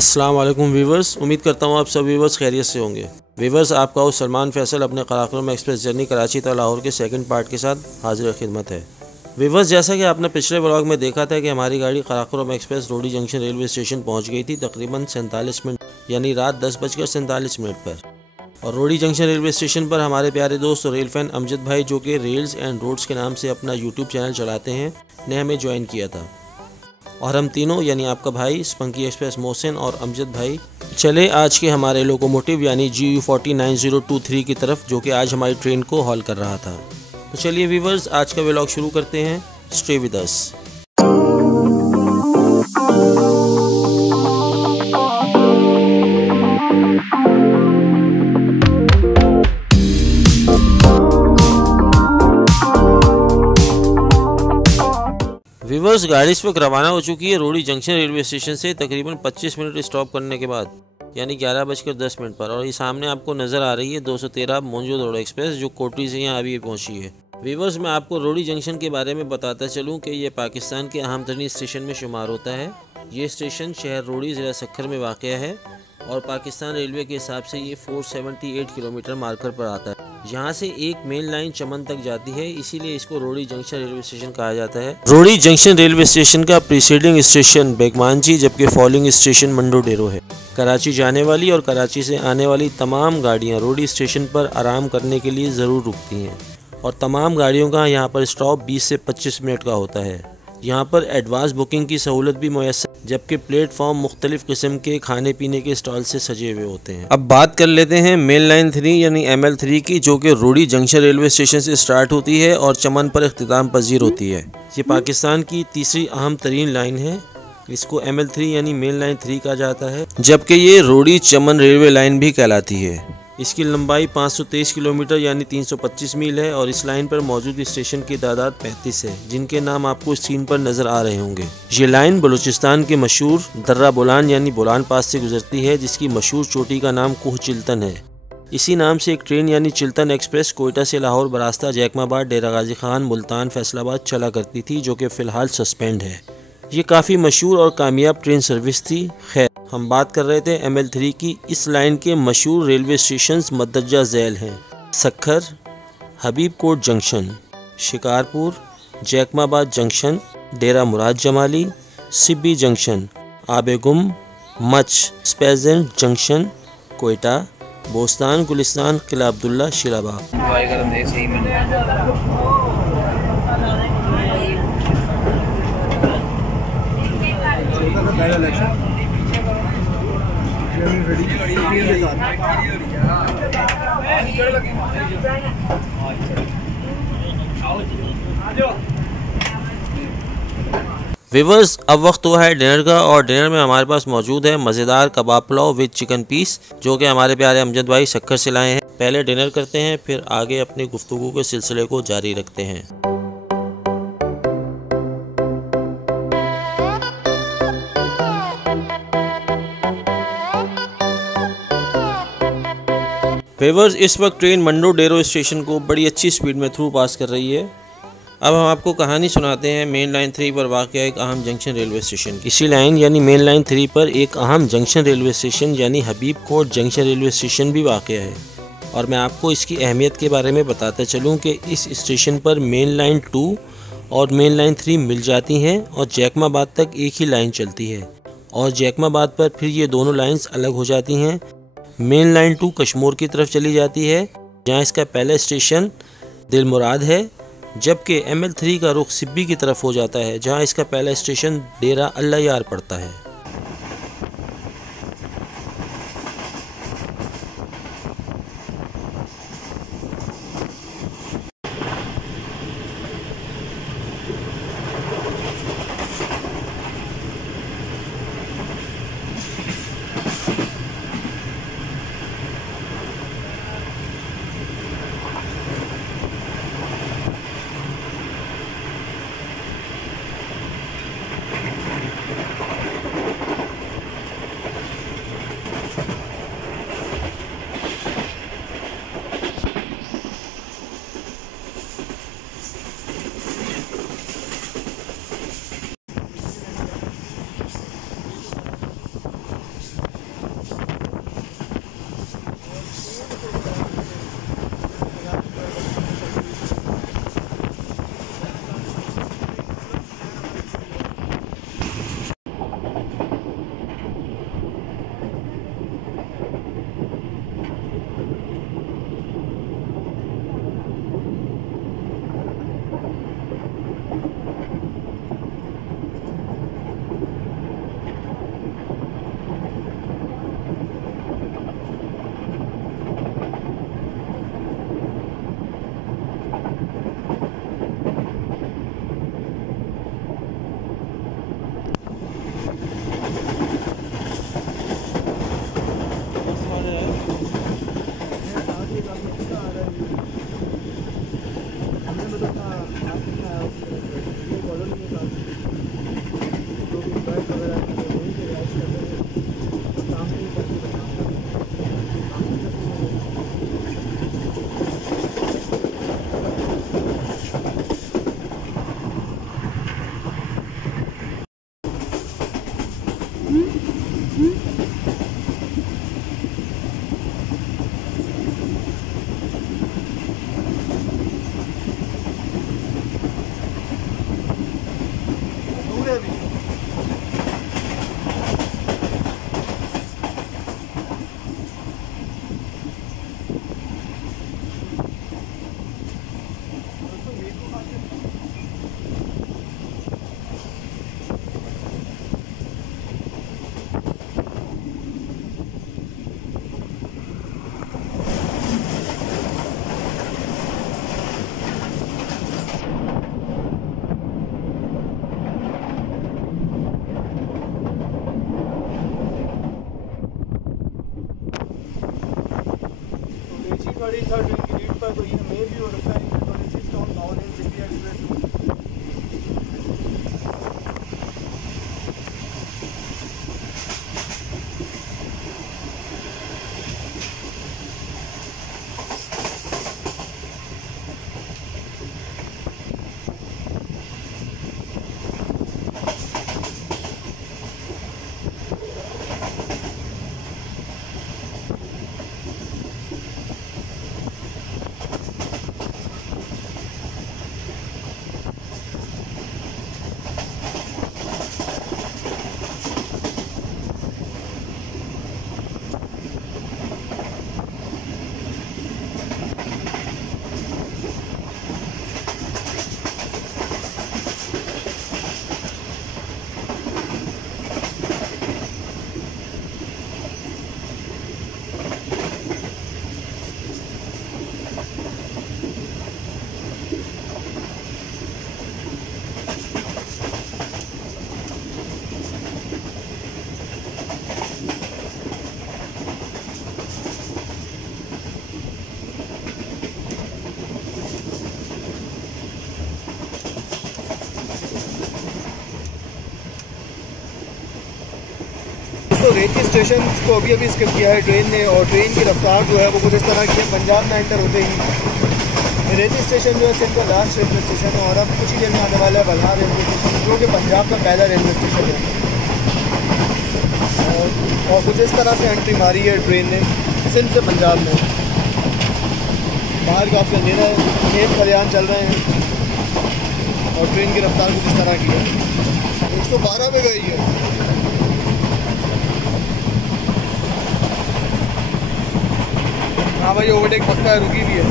अस्सलाम वालेकुम वीवर्स, उम्मीद करता हूँ आप सब वीवर्स खैरियत से होंगे। वीवर्स, आपका होस्ट सलमान फैसल अपने कराकोरम एक्सप्रेस जर्नी कराची तक लाहौर के सेकंड पार्ट के साथ हाजिर खिदमत है। वीवर्स, जैसा कि आपने पिछले ब्लॉग में देखा था कि हमारी गाड़ी Karakoram express Rohri junction railway station पहुँच गई थी तकरीबन 47 मिनट यानी रात 10:47 पर। और रोडी जंक्शन रेलवे स्टेशन पर हमारे प्यारे दोस्त और रेल फैन अमजद भाई, जो कि रेल्स एंड रोड्स के नाम से अपना यूट्यूब चैनल चलाते हैं, ने हमें ज्वाइन किया था। और हम तीनों यानी आपका भाई, स्पंकी एक्सप्रेस मोहसिन और अमजद भाई चले आज के हमारे लोकोमोटिव यानी GU409023 की तरफ, जो कि आज हमारी ट्रेन को हॉल कर रहा था। तो चलिए वीवर्स, आज का व्लॉग शुरू करते हैं। Stay with us. वीवर्स, गाड़ी इस वक्त रवाना हो चुकी है रोडी जंक्शन रेलवे स्टेशन से तकरीबन 25 मिनट स्टॉप करने के बाद यानी 11:10 पर। और ये सामने आपको नज़र आ रही है 213 मोंजोदड़ो एक्सप्रेस, जो कोटरी से यहाँ अभी पहुँची है। वीवर्स, मैं आपको रोडी जंक्शन के बारे में बताता चलूँ कि ये पाकिस्तान के अहम तरीन स्टेशन में शुमार होता है। ये स्टेशन शहर रोडी ज़िला सक्खर में वाक़या है और पाकिस्तान रेलवे के हिसाब से ये 478 किलोमीटर मार्कर पर आता है। यहाँ से एक मेन लाइन चमन तक जाती है, इसीलिए इसको रोडी जंक्शन रेलवे स्टेशन कहा जाता है। रोडी जंक्शन रेलवे स्टेशन का प्रीसीडिंग स्टेशन बेगमानजी, जबकि फॉलोइंग स्टेशन मंडो डेरो है। कराची जाने वाली और कराची से आने वाली तमाम गाड़ियाँ रोडी स्टेशन पर आराम करने के लिए ज़रूर रुकती हैं और तमाम गाड़ियों का यहाँ पर स्टॉप 20 से 25 मिनट का होता है। यहाँ पर एडवांस बुकिंग की सहूलत भी मुयस्सर, जबकि प्लेटफॉर्म मुख्तलिफ किस्म के खाने पीने के स्टॉल से सजे हुए होते हैं। अब बात कर लेते हैं मेन लाइन 3 यानी ML3 की, जो कि रोडी जंक्शन रेलवे स्टेशन से स्टार्ट होती है और चमन पर इख्तिताम पजीर होती है। ये पाकिस्तान की तीसरी अहम तरीन लाइन है। इसको ML3 यानी मेन लाइन 3 कहा जाता है, जबकि ये रोडी चमन रेलवे लाइन भी कहलाती है। इसकी लंबाई 523 किलोमीटर यानी 325 मील है और इस लाइन पर मौजूद स्टेशन की तादाद 35 है, जिनके नाम आपको स्क्रीन पर नज़र आ रहे होंगे। ये लाइन बलूचिस्तान के मशहूर दर्रा बोलान यानी बोलान पास से गुजरती है, जिसकी मशहूर चोटी का नाम कोह चिल्तन है। इसी नाम से एक ट्रेन यानी चिल्तन एक्सप्रेस कोयटा से लाहौर बरास्ता जैकमाबाद, डेरा गाजी खान, मुल्तान, फैसलाबाद चला करती थी, जो कि फ़िलहाल सस्पेंड है। ये काफ़ी मशहूर और कामयाब ट्रेन सर्विस थी। खैर, हम बात कर रहे थे ML3 की। इस लाइन के मशहूर रेलवे स्टेशन मदरजा झैल हैं: Sukkur, Habib Kot junction, Shikarpur, Jacobabad junction, Dera Murad Jamali, Sibi junction, Abegum, Mach, Spezand junction, Quetta, Bostan, Gulistan, Killa Abdullah, Shelabagh. Viewers, अब वक्त हुआ है डिनर का और डिनर में हमारे पास मौजूद है मज़ेदार कबाब पुलाव विद चिकन पीस, जो कि हमारे प्यारे अमजद भाई सक्खर से लाए हैं। पहले डिनर करते हैं, फिर आगे अपनी गुफ्तगू के सिलसिले को जारी रखते हैं। वीवर्स, इस वक्त ट्रेन मंडो डेरो स्टेशन को बड़ी अच्छी स्पीड में थ्रू पास कर रही है। अब हम आपको कहानी सुनाते हैं मेन लाइन 3 पर वाक़या एक अहम जंक्शन रेलवे स्टेशन की। इसी लाइन यानी मेन लाइन 3 पर एक अहम जंक्शन रेलवे स्टेशन यानी हबीब कोट जंक्शन रेलवे स्टेशन भी वाक़या है और मैं आपको इसकी अहमियत के बारे में बताता चलूँ कि इस स्टेशन पर मेन लाइन 2 और मेन लाइन 3 मिल जाती हैं और जैकमाबाद तक एक ही लाइन चलती है और जैकमाबाद पर फिर ये दोनों लाइन्स अलग हो जाती हैं। मेन लाइन 2 कश्मोर की तरफ चली जाती है, जहाँ इसका पहला स्टेशन दिल मुराद है, जबकि ML3 का रुख सिब्बी की तरफ हो जाता है, जहाँ इसका पहला स्टेशन डेरा अल्लाह यार पड़ता है। गाड़ी था ट्रेन की लीड पर, तो ये मेल भी हो रखा है 26 town down in city express. तो रेती स्टेशन को अभी अभी स्किप किया है ट्रेन ने, और ट्रेन की रफ्तार जो है वो कुछ इस तरह की है। पंजाब में एंटर होते ही रेती स्टेशन जो है सिंध का लास्ट रेलवे स्टेशन है, और अब कुछ ही देर में आने वाला है बल्हार रेलवे स्टेशन, जो कि पंजाब का पहला रेलवे स्टेशन है। और कुछ इस तरह से एंट्री मारी है ट्रेन ने सिंध से पंजाब में। बाहर काफ़ी अंधेरा है, खेत खलियान चल रहे हैं, और ट्रेन की रफ्तार कुछ इस तरह की है। 112 पे गई है। हाँ भाई, ओवरटेक पक्का है, रुकी भी है।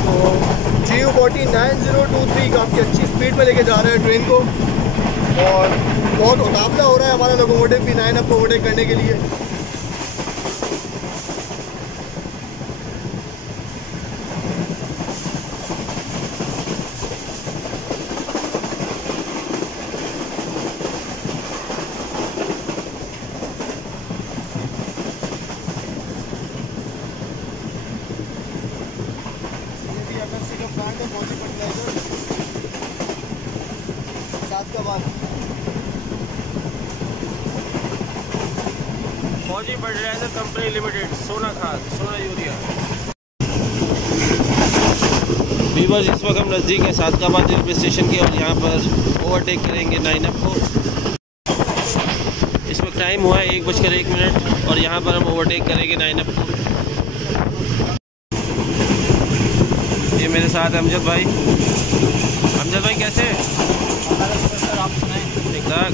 तो GU40 9023 काफ़ी अच्छी स्पीड में लेके जा रहे हैं ट्रेन को, और बहुत मुकाबला हो रहा है हमारा लोकोमोटिव भी 9 को ओवरटेक करने के लिए। प्लांट है फौजी फर्टिलाइजर सादकाबाद। फौजी फर्टिलाइजर कंपनी लिमिटेड, सोना खाद, सोना यूरिया। वीवर्स, इस वक्त हम नज़दीक है सादकाबाद रेलवे स्टेशन के, और यहाँ पर ओवरटेक करेंगे 9 को। इस वक्त टाइम हुआ है 1:01, और यहाँ पर हम ओवरटेक करेंगे 9 को। ये मेरे साथ अमजद भाई। अमजद भाई कैसे हैं? आप सुनाएं। ठीक ठाक।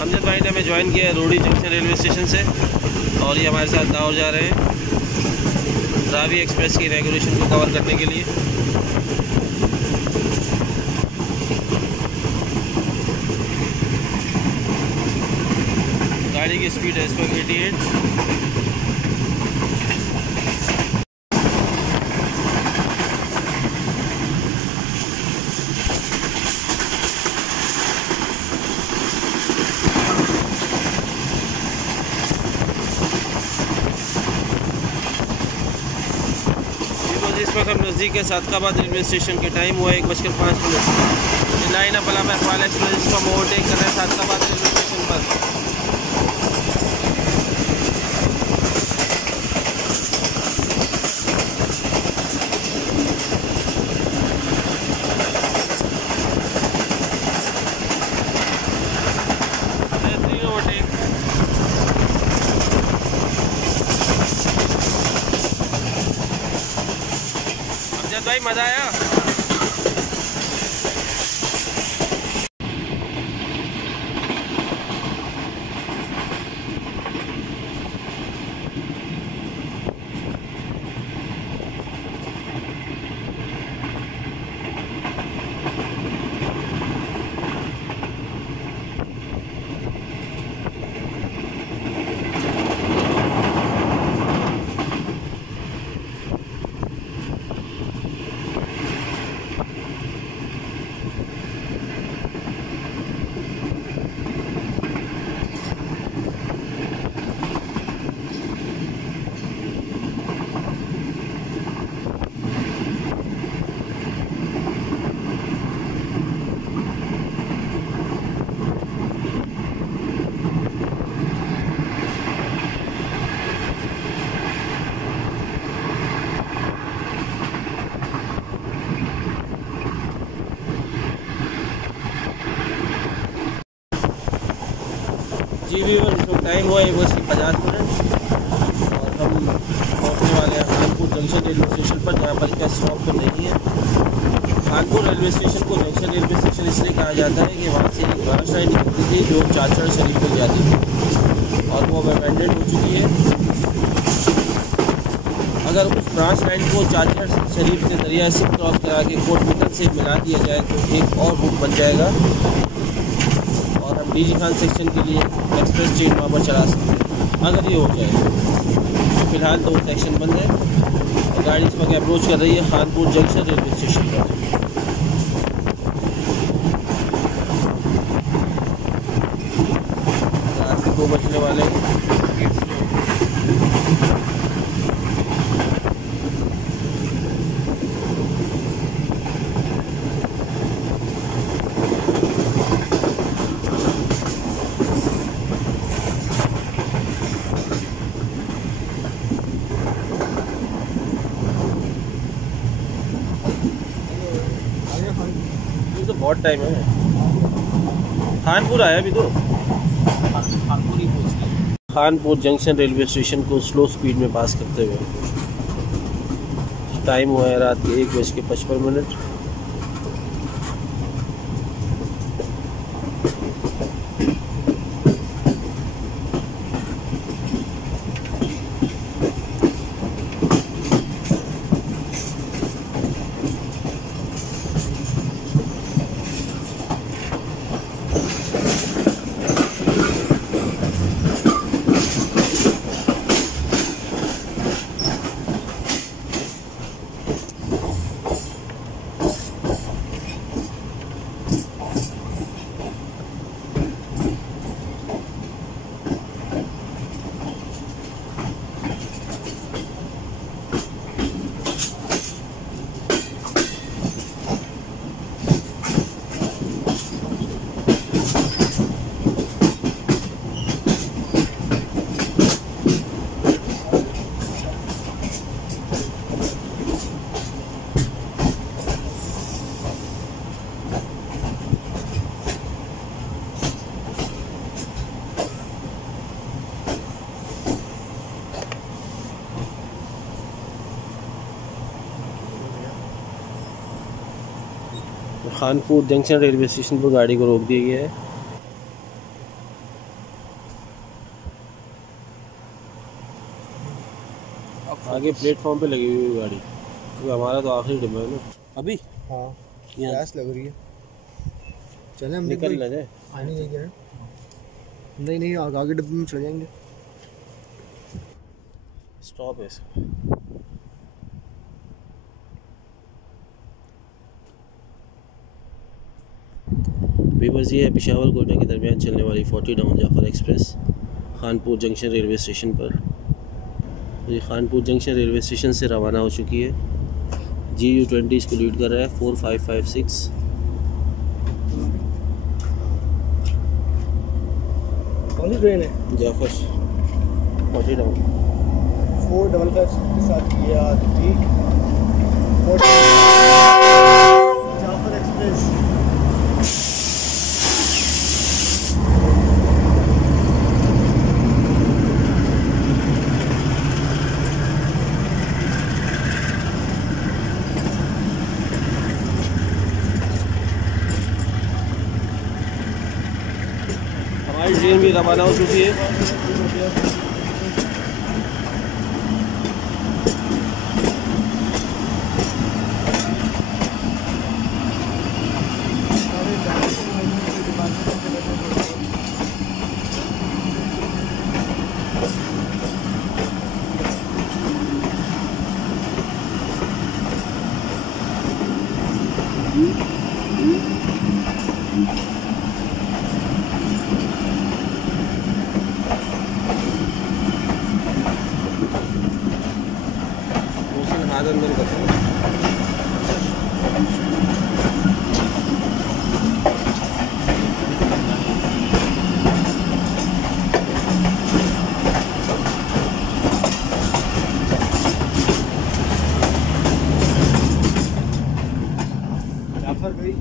अमजद भाई ने हमें ज्वाइन किया है रोड़ी जंक्शन रेलवे स्टेशन से, और ये हमारे साथ दाहोद जा रहे हैं। रावी एक्सप्रेस की इनॉग्रेशन को कवर करने के लिए। गाड़ी की स्पीड है इस पर 88। इस वक्त हम नज़दीक है सादकाबाद रेलवे स्टेशन के। टाइम हुआ 1:05। Line up Allama Iqbal express को हम ओवरटेक कर रहे हैं सादकाबाद रेलवे स्टेशन पर। भाई मज़ा आया। जी व्यूअर, इस वक्त टाइम हुआ है 1:50 और हम पहुँचने वाले हैं खानपुर जंक्शन रेलवे स्टेशन पर, जहाँ पर इसका स्टॉप तो नहीं है। खानपुर रेलवे स्टेशन को जंक्शन रेलवे स्टेशन इसलिए कहा जाता है कि वहाँ से एक ब्रांच लाइन निकलती थी जो चाचड़ शरीफ तक जाती थी और वो अबैंडन हो चुकी है। अगर उस ब्रांच लाइन को चाचड़ शरीफ से दरिया सिंध क्रॉस करा के कोट मिटन से मिला दिया जाए तो एक और रूट बन जाएगा और हम डीजी खान सेक्शन के लिए एक्सप्रेस ट्रेन वहाँ पर चला सकते हैं। अगर ये हो जाए, फ़िलहाल तो सेक्शन बंद है और गाड़ी इस वक्त अप्रोच कर रही है खानपुर जंक्शन रेलवे स्टेशन पर। रात के 2 बजने वाले हैं। तो बहुत टाइम है, खानपुर आया अभी तो। खानपुर ही पहुँच गए। खानपुर जंक्शन रेलवे स्टेशन को स्लो स्पीड में पास करते हुए टाइम हुआ है रात के 1:55। खानपुर जंक्शन रेलवे स्टेशन पर गाड़ी को रोक दिया गया है। आगे प्लेटफॉर्म पे लगी हुई गाड़ी, क्योंकि हमारा तो आखिरी डिब्बा है ना अभी। हाँ यहाँ प्यास लग रही है, चले हम निकल ना जाए। आने नहीं जाए, नहीं नहीं आगे डिब्बे में चले जाएंगे। स्टॉप है इसका। वीवर्स, ये है पेशावर कोयटा के दरमियान चलने वाली 40 down Jaffar express Khanpur junction railway station पर। ये खानपुर जंक्शन रेलवे स्टेशन से रवाना हो चुकी है। GU20 इसको लीड कर रहा है 4556। कौन सी ट्रेन है? जाफर 40 डाउन 455 के साथ किया ठीक। जाफर एक्सप्रेस हमारी ट्रेन भी रवाना हो चुकी है। हाथ अंदर करते हैं। जाफर गई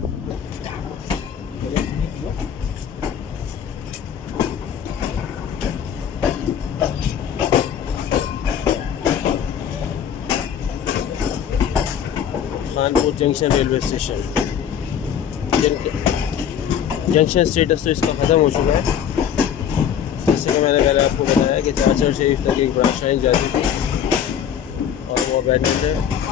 Khanpur junction railway station. Junction status तो इसका ख़त्म हो चुका है। जैसे कि मैंने पहले आपको बताया कि चाचर शरीफ तक एक ब्रांच लाइन जाती थी और वो अबैंडन्ड है।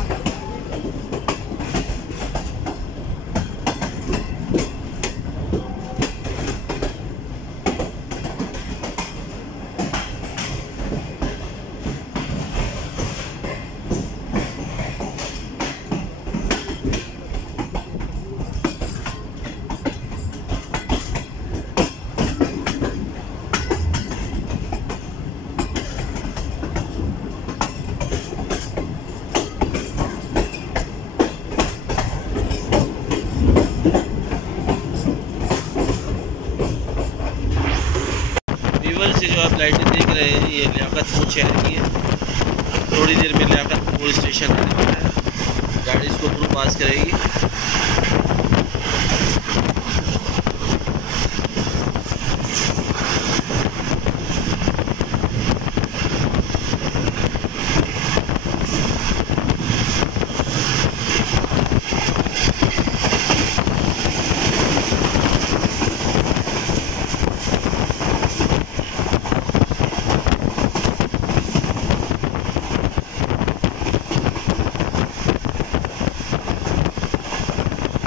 से जो आप लाइटें देख रहे हैं ये लियाकतपुर शहर की है। थोड़ी देर में लियाकतपुर स्टेशन आने वाला है, गाड़ी इसको थ्रू पास करेगी।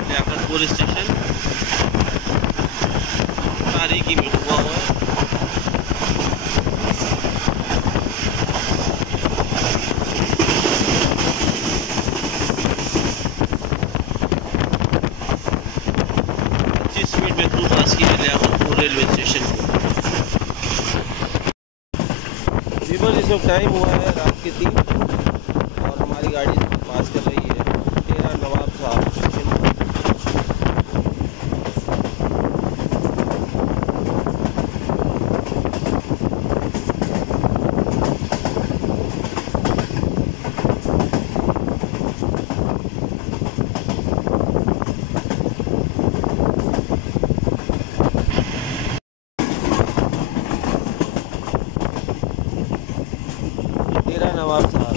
लियाकतपुर स्टेशन तारीखी में हुआ हुआ है। मिनट में थ्रू पास किया लियाकतपुर रेलवे स्टेशन को। वीवर इस वक्त टाइम हुआ है रात के 3 और हमारी गाड़ी पास कर रही है 13 नवाब साहब स्टेशन। नवाब साहब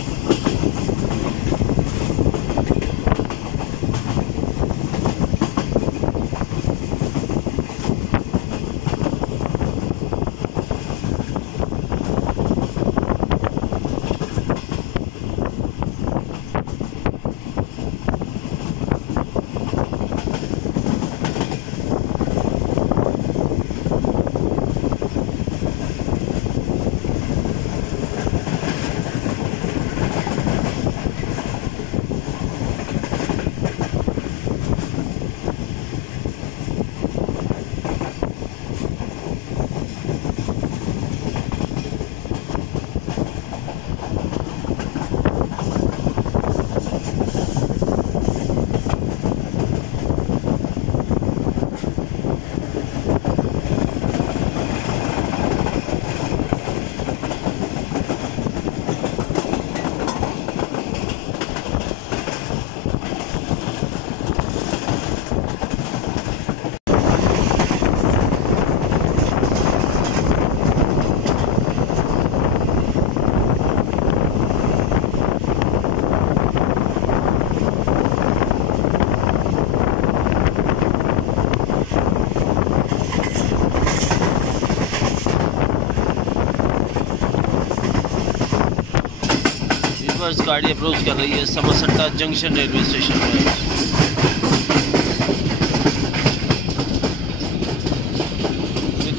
व्यूअर्स गाड़ी अप्रोच कर रही है समरसट्टा जंक्शन रेलवे स्टेशन पर।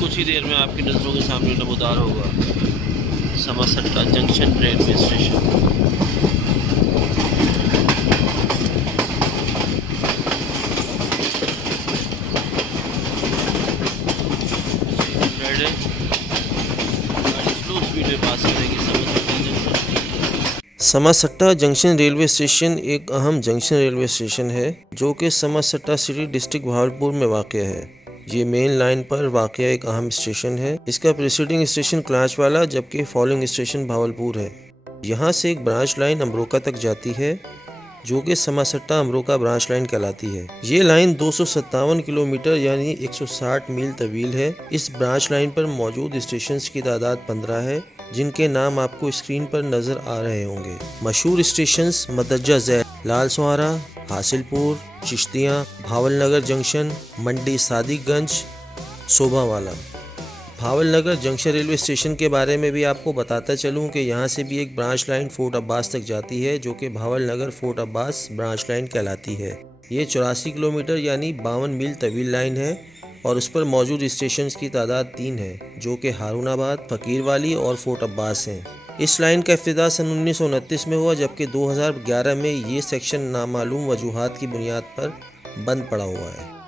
कुछ ही देर में आपकी नज़रों के सामने नमोदार होगा Samasata junction railway station. Samasata junction railway station एक अहम जंक्शन रेलवे स्टेशन है जो कि समरसट्टा सिटी डिस्ट्रिक्ट भावलपुर में वाक़या है। ये मेन लाइन पर वाक़या एक अहम स्टेशन है। इसका प्रीसीडिंग स्टेशन क्लांचवाला जबकि फॉलोइंग स्टेशन भावलपुर है। यहाँ से एक ब्रांच लाइन अमरोका तक जाती है जो कि समरसट्टा अमरोका ब्रांच लाइन कहलाती है। ये लाइन 257 किलोमीटर यानी 160 मील तवील है। इस ब्रांच लाइन पर मौजूद स्टेशंस की तादाद 15 है जिनके नाम आपको स्क्रीन पर नजर आ रहे होंगे। मशहूर स्टेशंस मदरजा ज़ैल, लाल सुहारा, हासिलपुर, चिश्तियाँ, भावलनगर जंक्शन, मंडी सादिकगंज, शोभावाला। भावलनगर जंक्शन रेलवे स्टेशन के बारे में भी आपको बताता चलूं कि यहाँ से भी एक ब्रांच लाइन फोर्ट अब्बास तक जाती है जो कि Bahawalnagar fort Abbas branch line कहलाती है। ये 84 किलोमीटर यानी 52 मील तवील लाइन है और उस पर मौजूद स्टेशंस की तादाद 3 है जो कि हारूनाबाद, फकीरवाली और फोर्ट अब्बास हैं। इस लाइन का इफ्तिताह सन 1929 में हुआ जबकि 2011 में ये सेक्शन नामालूम वजूहात की बुनियाद पर बंद पड़ा हुआ है।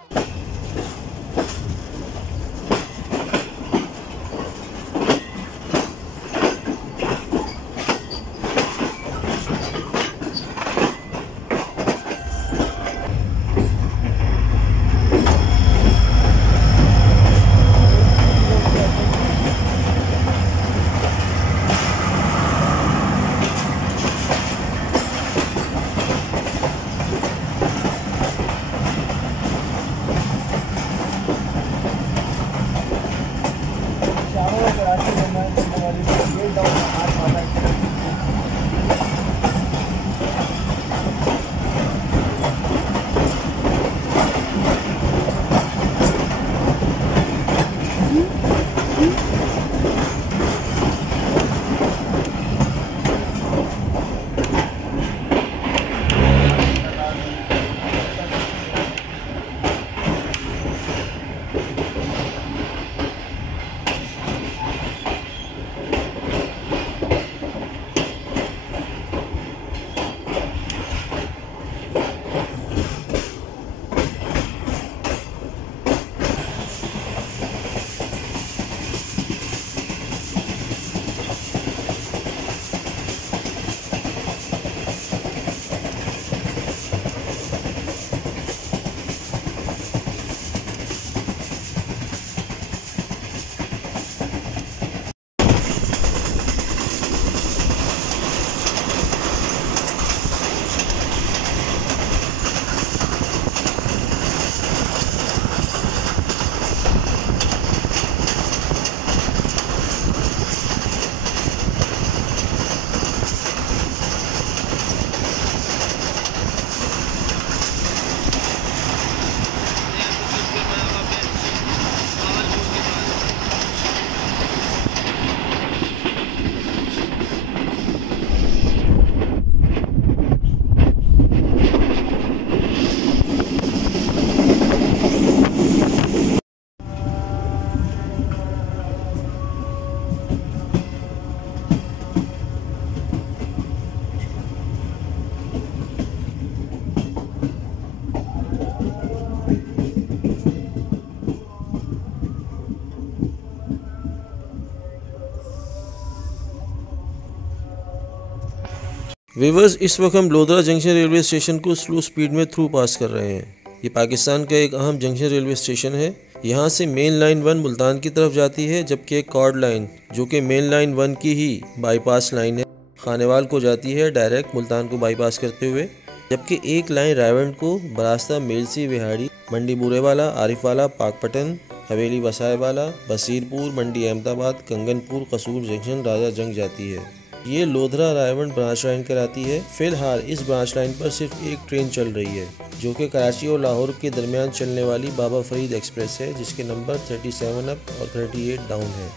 व्यूअर्स, इस वक्त हम लोधरा जंक्शन रेलवे स्टेशन को स्लो स्पीड में थ्रू पास कर रहे हैं। ये पाकिस्तान का एक अहम जंक्शन रेलवे स्टेशन है। यहाँ से मेन लाइन 1 मुल्तान की तरफ जाती है जबकि एक कॉर्ड लाइन जो कि मेन लाइन 1 की ही बाईपास लाइन है खानेवाल को जाती है डायरेक्ट मुल्तान को बाईपास करते हुए, जबकि एक लाइन रायवंड को बरास्ता मेलसी, विहाड़ी, मंडी बूरेवाला, आरिफवाला, पाकपटन, हवेली वसायवाला, बसीरपुर, मंडी अहमदाबाद, कंगनपुर, कसूर जंक्शन, राजा जंग जाती है। ये लोधरा रायवंड ब्रांच लाइन कहलाती है। फिलहाल इस ब्रांच लाइन पर सिर्फ एक ट्रेन चल रही है जो कि कराची और लाहौर के दरमियान चलने वाली बाबा फरीद एक्सप्रेस है जिसके नंबर 37 अप और 38 डाउन है।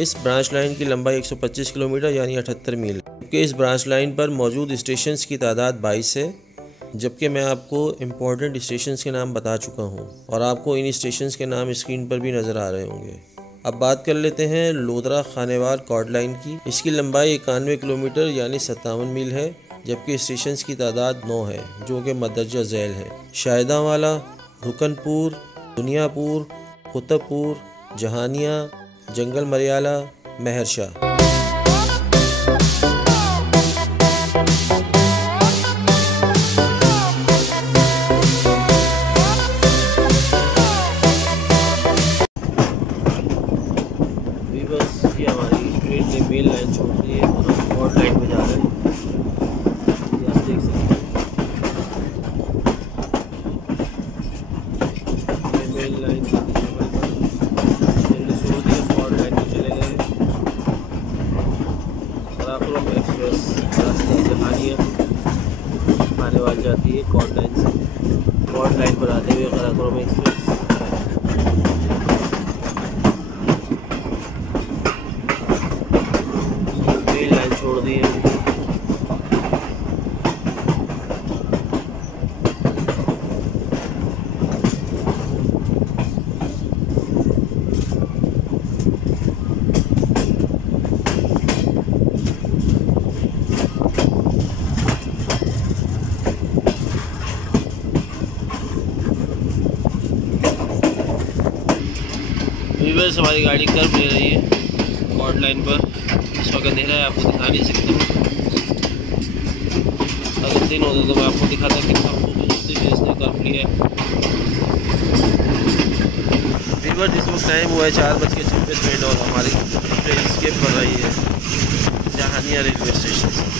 इस ब्रांच लाइन की लंबाई 125 किलोमीटर यानी 78 मील, जबकि इस ब्रांच लाइन पर मौजूद स्टेशंस की तादाद 22 है। जबकि मैं आपको इम्पोर्टेंट स्टेशंस के नाम बता चुका हूँ और आपको इन स्टेशंस के नाम स्क्रीन पर भी नज़र आ रहे होंगे। अब बात कर लेते हैं लोधरा खानेवाल कॉर्ड लाइन की। इसकी लंबाई 91 किलोमीटर यानी 57 मील है, जबकि स्टेशंस की तादाद 9 है जो कि मदरजा झैल है। शाहिदावाला, रुकनपुर, दुनियापुर, कुतुबपुर, जहानिया, जंगल मरियाला, महरशाह। ये हमारी ट्रेन ने मेन लाइन छोड़ दी है और हम कॉर्ड लाइन में जा रहे हैं। ये आप देख सकते हैं, ये मेन लाइन छोड़ दी है, कॉर्ड लाइन में चले गए। कराकोरम एक्सप्रेस रास्ता जहानिया खानेवाल जाती है कॉर्ड लाइन से। कॉर्ड लाइन पर आते हुए कराकोरम एक्सप्रेस छोड़ दी है। वीवर्स हमारी गाड़ी कर्व ले रही है कॉर्ड लाइन पर। इस वक्त अंधेरा है, आपको दिखा नहीं सकता। अगर दिन होता तो मैं आपको दिखाता कितना खूबसूरती से इसने कर्व लिया है। वीवर जिस वक्त टाइम हुआ है 4:26 और हमारी ट्रेन स्केप कर रही है जहानिया रेलवे स्टेशन से।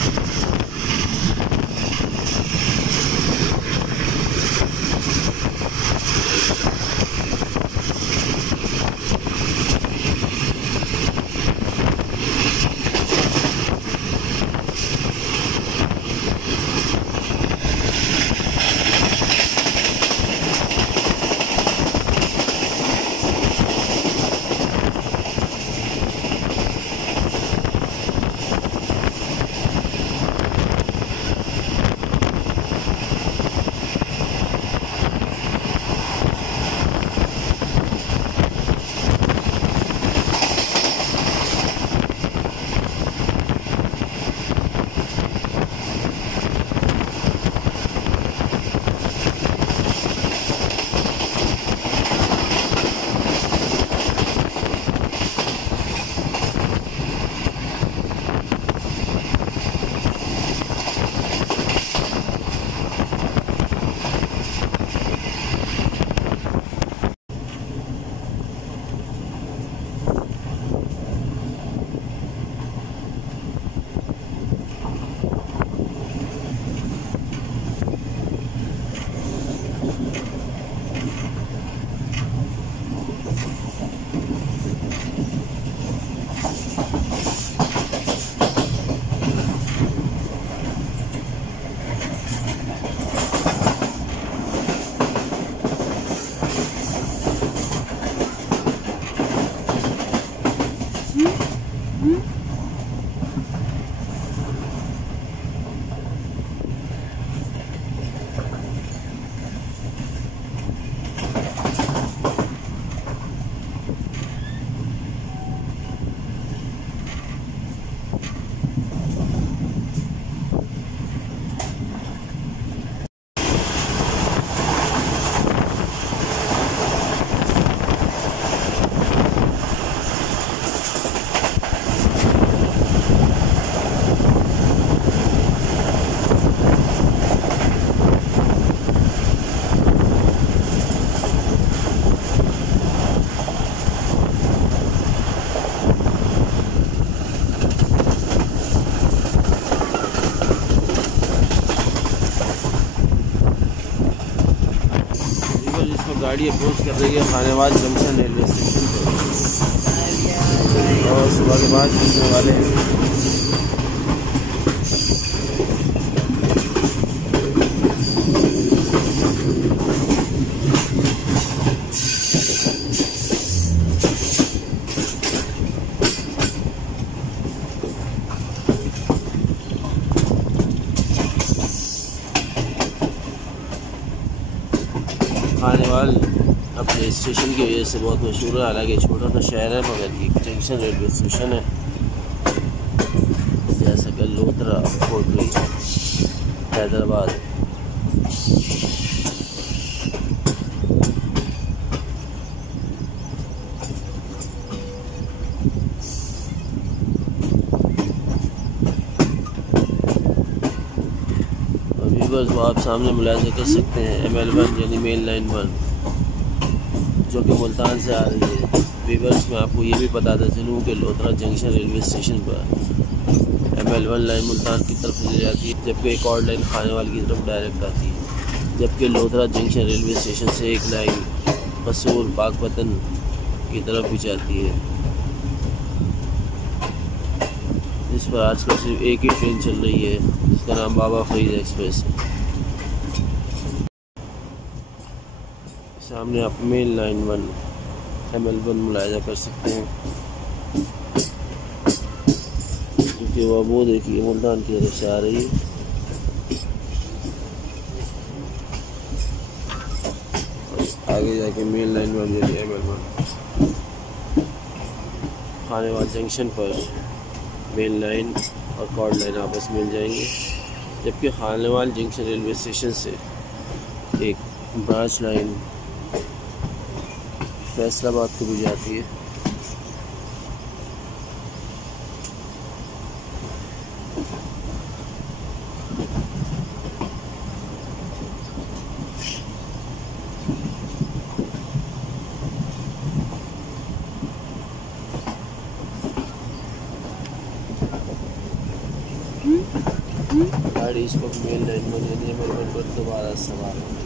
गाड़ी अप्रोच कर रही है खानेवाल जंक्शन रेलवे स्टेशन पर और सुबह के बाद चलने वाले हैं। खानेवाल अपने स्टेशन की वजह से बहुत मशहूर है। हालांकि छोटा सा शहर है मगर ये जंक्शन रेलवे स्टेशन है, जैसा कि लोथरा, कोटली, हैदराबाद। बस वो आप सामने मुलाज़ा कर सकते हैं ML1 यानी मेन लाइन 1 जो कि मुल्तान से आ रही है। वीवर्स में आपको ये भी बताता चलूँ कि लोथरा जंक्शन रेलवे स्टेशन पर ML1 लाइन मुल्तान की तरफ ले जाती है, जबकि एक और लाइन खानेवाल की तरफ डायरेक्ट आती है। जबकि लोथरा जंक्शन रेलवे स्टेशन से एक लाइन कसूर पाकपतन की तरफ भी जाती है। इस पर आजकल सिर्फ एक ही ट्रेन चल रही है जिसका नाम बाबा फरीद एक्सप्रेस है। सामने आप मेन लाइन 1 ML1 मुलाहिजा कर सकते हैं, क्योंकि वो देखिए मुल्तान की तरफ से आ रही है। आगे जाके मेन लाइन 1 यानी ML1 खानेवाल जंक्शन पर मेन लाइन और कॉर्ड लाइन आपस में मिल जाएंगे। जबकि खानेवाल जंक्शन रेलवे स्टेशन से एक ब्रांच लाइन फैसलाबाद को भी जाती है। गाड़ी इस वक्त मेन लाइन में यानी ML1 पर दोबारा सवार हो गई।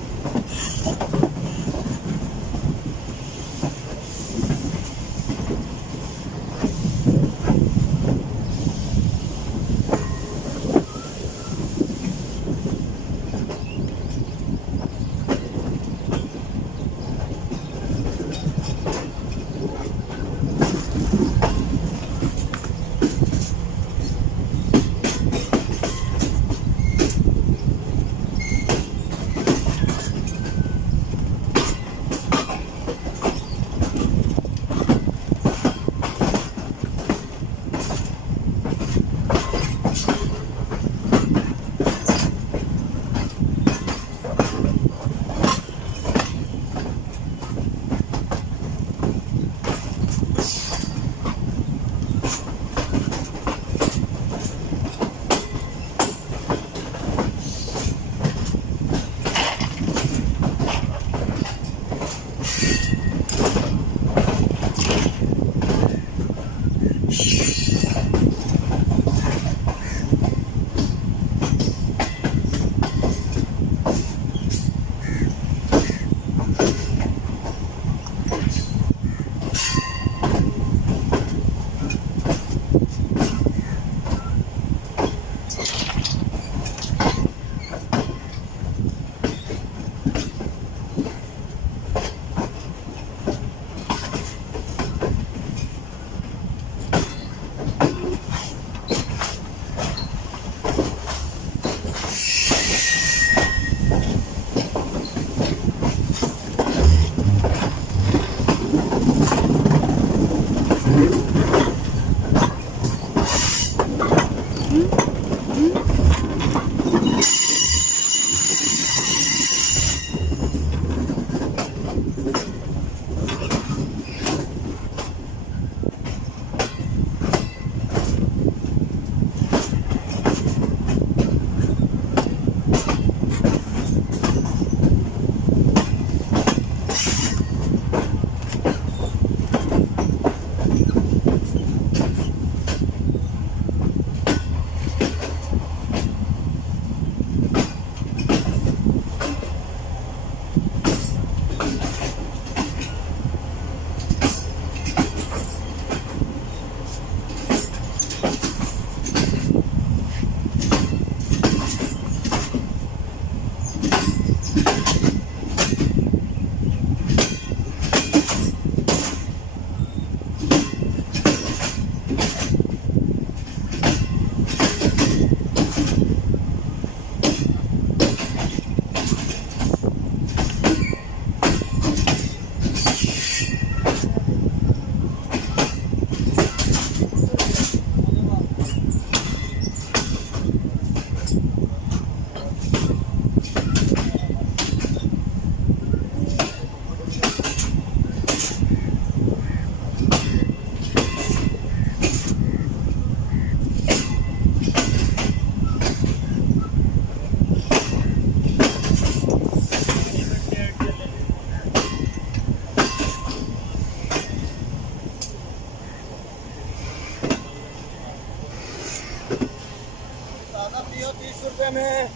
30 रुपए में।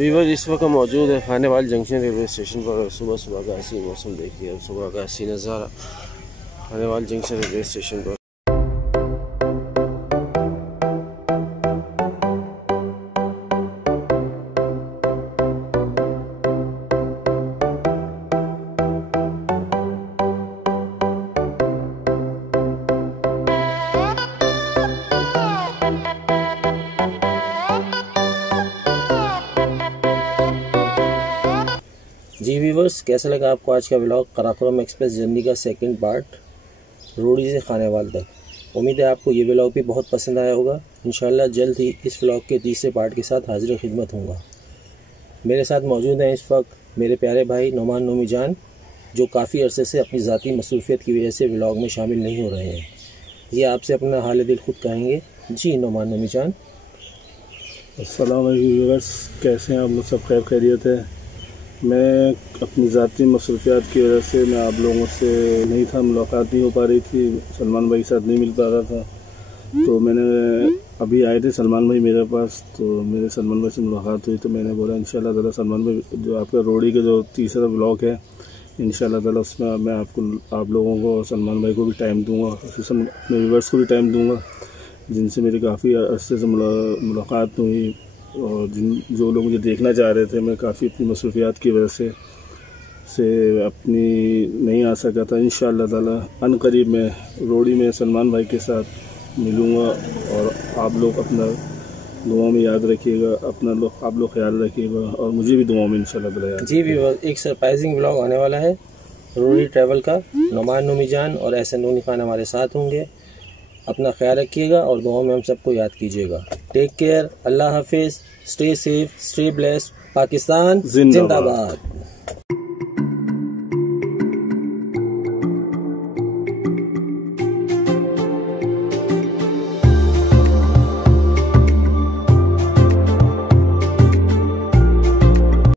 वीवर इस वक्त मौजूद है खानेवाल जंक्शन रेलवे स्टेशन पर। सुबह सुबह का ऐसी मौसम देखिए, अब सुबह का ऐसी नज़ारा खानेवाल जंक्शन रेलवे स्टेशन पर। जी व्यूवर्स, कैसा लगा आपको आज का व्लॉग काराकोरम एक्सप्रेस जर्नी का सेकंड पार्ट रोड़ी से खानेवाल तक। उम्मीद है आपको ये व्लॉग भी बहुत पसंद आया होगा। इंशाल्लाह जल्द ही इस व्लॉग के तीसरे पार्ट के साथ हाजिर खिदमत होऊंगा। मेरे साथ मौजूद हैं इस वक्त मेरे प्यारे भाई नोमान नोमी जान, जो काफ़ी अरसे से अपनी ज़ाती मसरूफियत की वजह से व्लॉग में शामिल नहीं हो रहे हैं। ये आपसे अपना हाल दिल खुद कहेंगे। जी नोमान नोमी जान। अस्सलाम वालेकुम व्यूअर्स, कैसे हैं आप लोग? सब खैर खैरियत है। मैं अपनी ज़ाती मसरूफियात की वजह से मैं आप लोगों से नहीं था, मुलाकात नहीं हो पा रही थी, सलमान भाई के साथ नहीं मिल पा रहा था। तो मैंने अभी आए थे सलमान भाई मेरे पास, तो मेरे सलमान भाई से मुलाकात हुई। तो मैंने बोला इंशाल्लाह ताला सलमान भाई जो आपका रोड़ी का जो तीसरा व्लॉग है, इंशाल्लाह ताला उसमें मैं आप लोगों को सलमान भाई को भी टाइम दूँगा, अपने व्यूअर्स को भी टाइम दूँगा, जिनसे मेरी काफ़ी अरसे से मुलाकात हुई और जो लोग मुझे देखना चाह रहे थे। मैं काफ़ी अपनी मसरूफियात की वजह से अपनी नहीं आ सका था। इंशाअल्लाह ताला अनकरीब मैं रोड़ी में सलमान भाई के साथ मिलूँगा। और आप लोग अपना दुआ में याद रखिएगा, आप लोग ख्याल रखिएगा और मुझे भी दुआ में इंशाअल्लाह ताला याद। जी भी एक सरप्राइजिंग व्लॉग आने वाला है रोड़ी ट्रैवल का। नोमान नोमी जान और एहसन नूनी खान हमारे साथ होंगे। अपना ख्याल रखिएगा और दुआ में हम सबको याद कीजिएगा। टेक केयर, अल्लाह हाफिज़, stay safe, stay blessed, Pakistan जिंदाबाद।